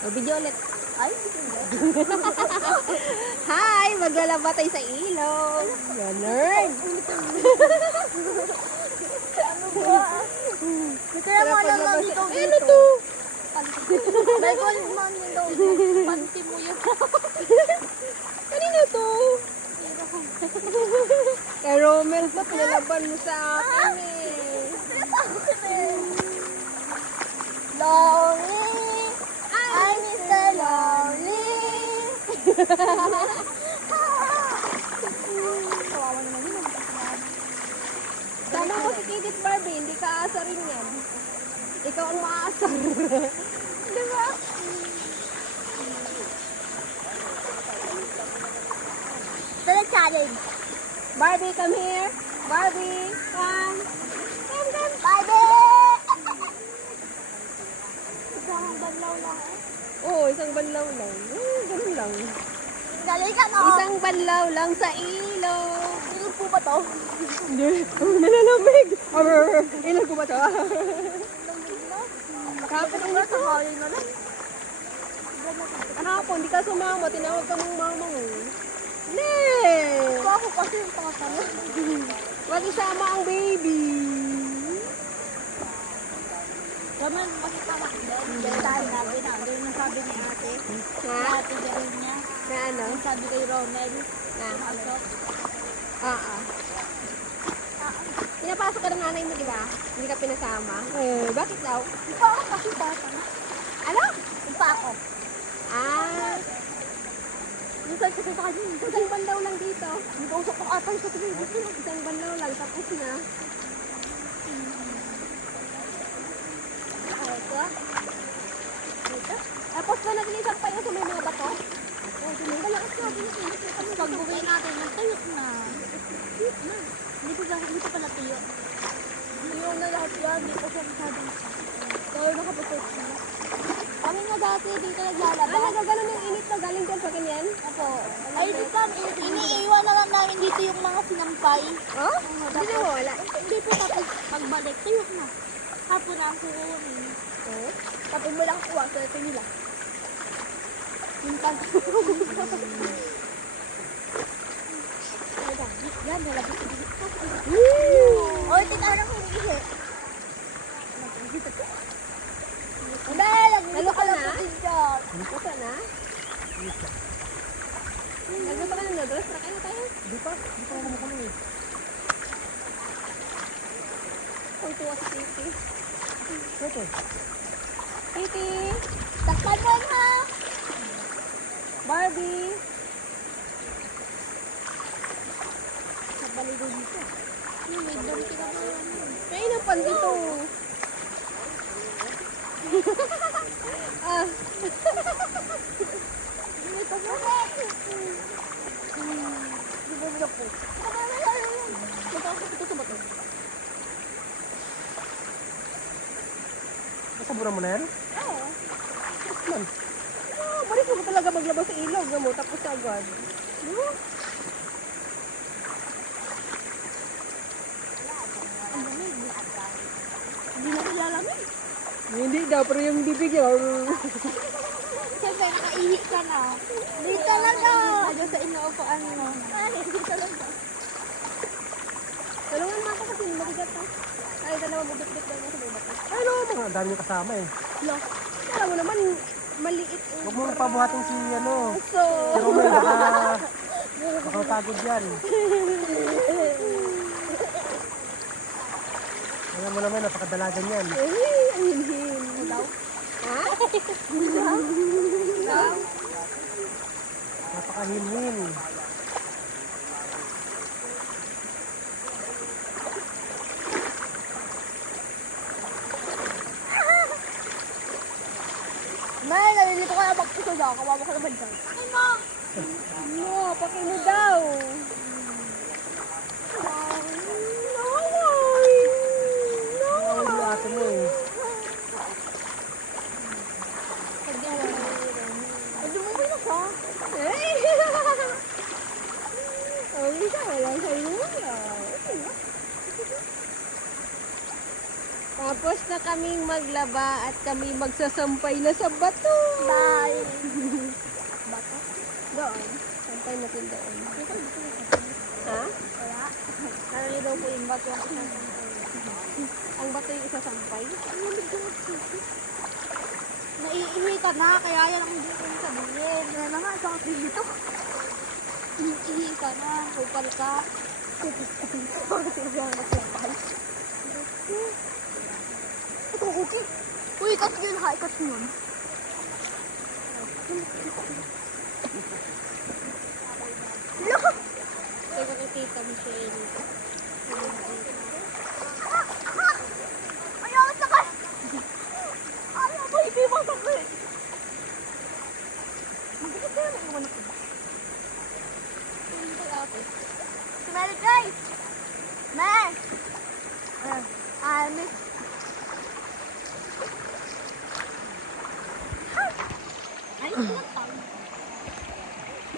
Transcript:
O, video ulit. Ay, Hi! Maglalaba tayo sa ilog. Ganun. kaya mo alam lang dito. Ano to? May gold man yun daw. Panty mo yun. Kanino to? Kay Romel to, pinalaban mo sa akin eh. Lonely. I'm Mr. Lonely. Kawawa naman yun. Tama ko si Kidit Barbie, hindi ka aasarin yan. Ikaw ang maaasar. Diba? Ito na challenge. Barbie, come here. Barbie, come. Come. Barbie! Isang banlaw lang. Oo, isang banlaw lang. Ganun lang. Galing ka no? Isang banlaw lang sa ilog. Ilog po ba to? Hindi. Nalalamig. Ilog ko ba ito? Kapit nga sa hali na lang. Kahapon, hindi ka sumama. Tinawag ka mong mama mo. Ne! Ako kasi yung pangatalo. Wag isama ang baby. Naman, makitama. Dahil nabi na. Doon ang sabi ni ate. Ha? Ate gawin niya. Na ano? Ang sabi kay Romel. Na? Ano? Pinapasok ka ng nanay mo, di ba? Hindi ka pinasama. Bakit daw? Yung pa ako kasi bata. Ano? Yung pa ako. Ah, Yung sabi ko sa kanya. isang bandaw lang dito. Hindi ko usap ko atay sa tingin. Isang bandaw lang, tapos na. Ito. Ito. Tapos na natin isang payo sa may mga bato. Malakas na. Pag buwi natin, nagtayot na. Hindi ko pala tuyo. Tuyo na lahat yan. Hindi ko siya masyadong dahil nakaputot siya. Kami nga dati dito naglalaba. Ah, nagaganon yung init na galing dyan sa ganyan? Ako. Ay, dito iniiwan na lang namin dito yung mga sinampay. Oh? Hindi mo wala. Hindi po tapos pagbalik, tuyo na. Hapon na ang kukunin. Oh? Tapos mo lang kuha sa ito nila. Yung tag. Yan, nalabas ko dito. O, tinarang hinihi. Lalo ka na? Dyan. Gusto na? Nagluto ka ng noodles? Nakain na tayo? Hindi pa ako kumukulo eh. Ang tuwa si Titi. Ito. Titi! Takpan mo yun, ha? Barbie! Nabalido dito. May dami ka na yun. Kain ang pan dito. Ah, May pagmamit. Di ba nila po? Magkakasap ito sa bato. Nasabura mo na yan? Oo. Man. maris mo talaga maglabas sa ilog mo, tapos agad. Ang lamig. Hindi na nilalamig. Hindi daw, pero yung bibig niya. Siyempre, nakaihi ka na. Di talaga. Ano sa inuupuan mo? Ay, di talaga. Tulungan mo ako kasi mabigat ka. Ay, dalawa bubit-bit daw niya sa may bato. Ano, mga dami yung kasama eh. Lo, alam mo naman, maliit. Huwag mo pabuhatin si ano. So, Si Romel, baka pagod yan. Alam mo naman, napakadalagan yan. ay, ang hinhin. Daw? Ha? Daw? Napakahinhin. May, nalilito ko na magpuso daw. Kawawa ka naman dyan. Ay, ma! No, paki mo daw. Ang ulo ate mo eh. Ay, dumuwi na siya. Ay! Okay siya, walang sayo. Tapos na kaming maglaba at kami magsasampay na sa bato. Bye. Bato? Doon. Sampay natin doon. Ha? Wala. Narami daw po yung bato ang isang Ang bato yung isasampay? Naiihi ka na, kaya yan ang hindi ko sabihin. Ano na nga, sakit dito. Naiihi ka na, kupal ka. Bakit yung bilang kupal? Ito, okay. Uy, ikat yun ha, ikat yun. Teka kay Tita Michelle.